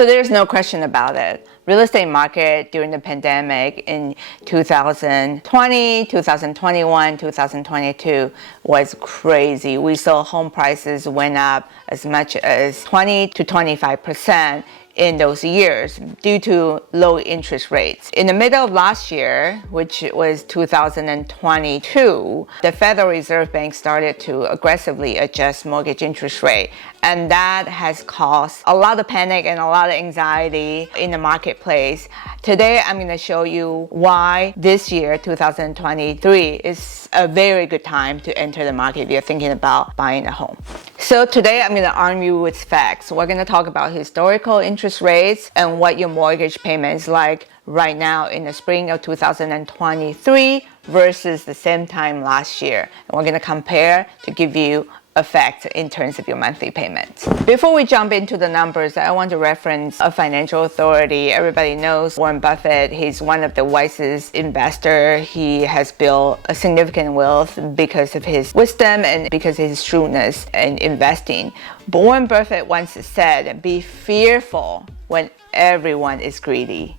So there's no question about it. Real estate market during the pandemic in 2020, 2021, 2022 was crazy. We saw home prices went up as much as 20 to 25% in those years due to low interest rates. In the middle of last year, which was 2022, the Federal Reserve Bank started to aggressively adjust mortgage interest rate. And that has caused a lot of panic and a lot of anxiety in the marketplace. Today, I'm going to show you why this year, 2023, is a very good time to enter the market if you're thinking about buying a home. So today, I'm going to arm you with facts. We're going to talk about historical interest rates and what your mortgage payment is like right now in the spring of 2023 versus the same time last year. And we're going to compare to give you effect in terms of your monthly payments. Before we jump into the numbers, I want to reference a financial authority. Everybody knows Warren Buffett. He's one of the wisest investors. He has built a significant wealth because of his wisdom and because of his shrewdness in investing. But Warren Buffett once said, "Be fearful when everyone is greedy,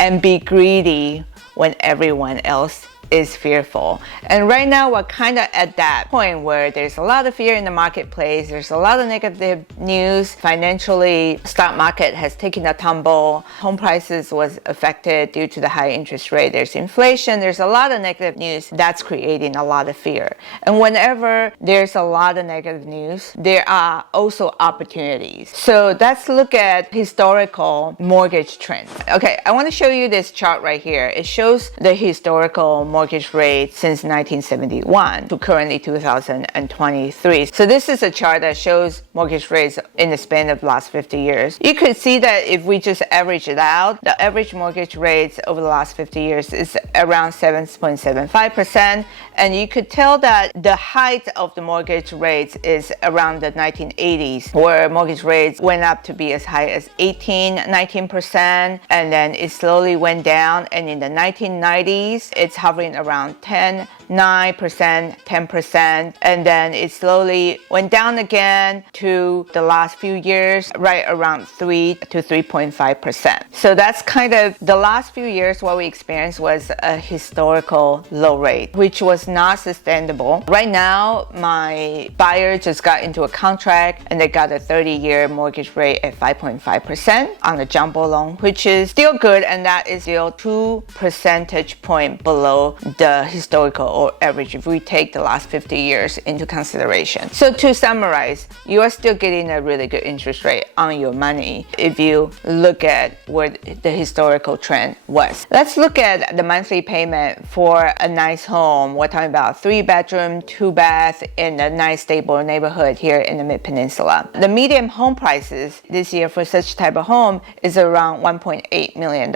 and be greedy when everyone else is fearful." And right now we're kind of at that point where there's a lot of fear in the marketplace. There's a lot of negative news. Financially, stock market has taken a tumble. Home prices was affected due to the high interest rate. There's inflation. There's a lot of negative news that's creating a lot of fear. And whenever there's a lot of negative news, there are also opportunities. So let's look at historical mortgage trends. Okay, I want to show you this chart right here. It shows the historical mortgage rate since 1971 to currently 2023. So this is a chart that shows mortgage rates in the span of the last 50 years. You could see that if we just average it out, the average mortgage rates over the last 50 years is around 7.75%. And you could tell that the height of the mortgage rates is around the 1980s, where mortgage rates went up to be as high as 19%, and then it slowly went down. And in the 1990s, it's hovering around 10, 9%, 10%, and then it slowly went down again to the last few years, right around 3 to 3.5%. So that's kind of the last few years. What we experienced was a historical low rate, which was not sustainable. Right now, my buyer just got into a contract and they got a 30-year mortgage rate at 5.5% on a jumbo loan, which is still good, and that is still 2 percentage points below the historical or average if we take the last 50 years into consideration. So to summarize, you are still getting a really good interest rate on your money if you look at where the historical trend was. Let's look at the monthly payment for a nice home. We're talking about 3-bedroom, 2-bath in a nice stable neighborhood here in the Mid-Peninsula. The median home prices this year for such type of home is around $1.8 million.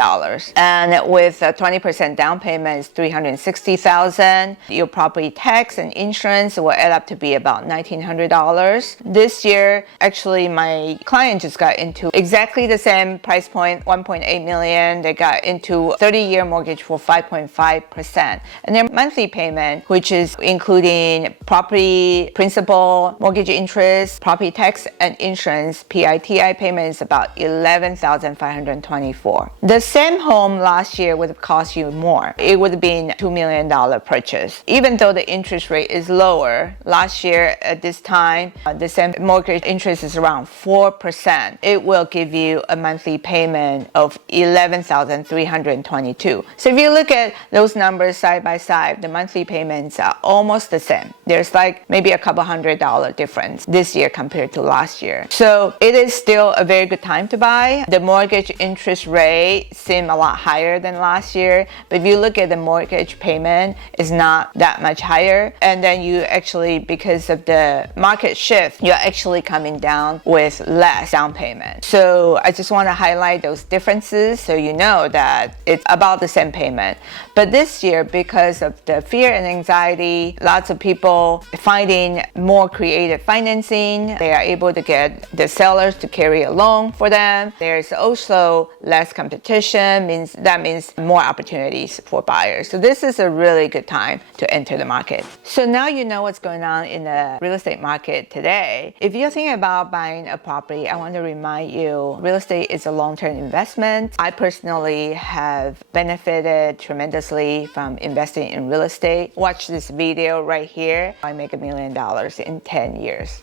And with a 20% down payment is $360,000. Your property tax and insurance will add up to be about $1,900. This year, actually, my client just got into exactly the same price point, $1.8 million. They got into 30-year mortgage for 5.5%. And their monthly payment, which is including property principal, mortgage interest, property tax and insurance, PITI payment is about $11,524. The same home last year would have cost you more. It would have been $2 million purchase. Even though the interest rate is lower, last year at this time, the same mortgage interest is around 4%. It will give you a monthly payment of $11,322. So if you look at those numbers side by side, the monthly payments are almost the same. There's like maybe a couple $100 difference this year compared to last year. So it is still a very good time to buy. The mortgage interest rate seemed a lot higher than last year, but if you look at the mortgage payment, it's not that much higher. And then you actually, because of the market shift, you're actually coming down with less down payment. So I just want to highlight those differences so you know that it's about the same payment. But this year, because of the fear and anxiety, lots of people finding more creative financing. They are able to get the sellers to carry a loan for them. There's also less competition, that means more opportunities for buyers. So this is a really good time time to enter the market. So now you know what's going on in the real estate market today. If you're thinking about buying a property, I want to remind you, real estate is a long-term investment. I personally have benefited tremendously from investing in real estate. Watch this video right here. I make $1 million in 10 years.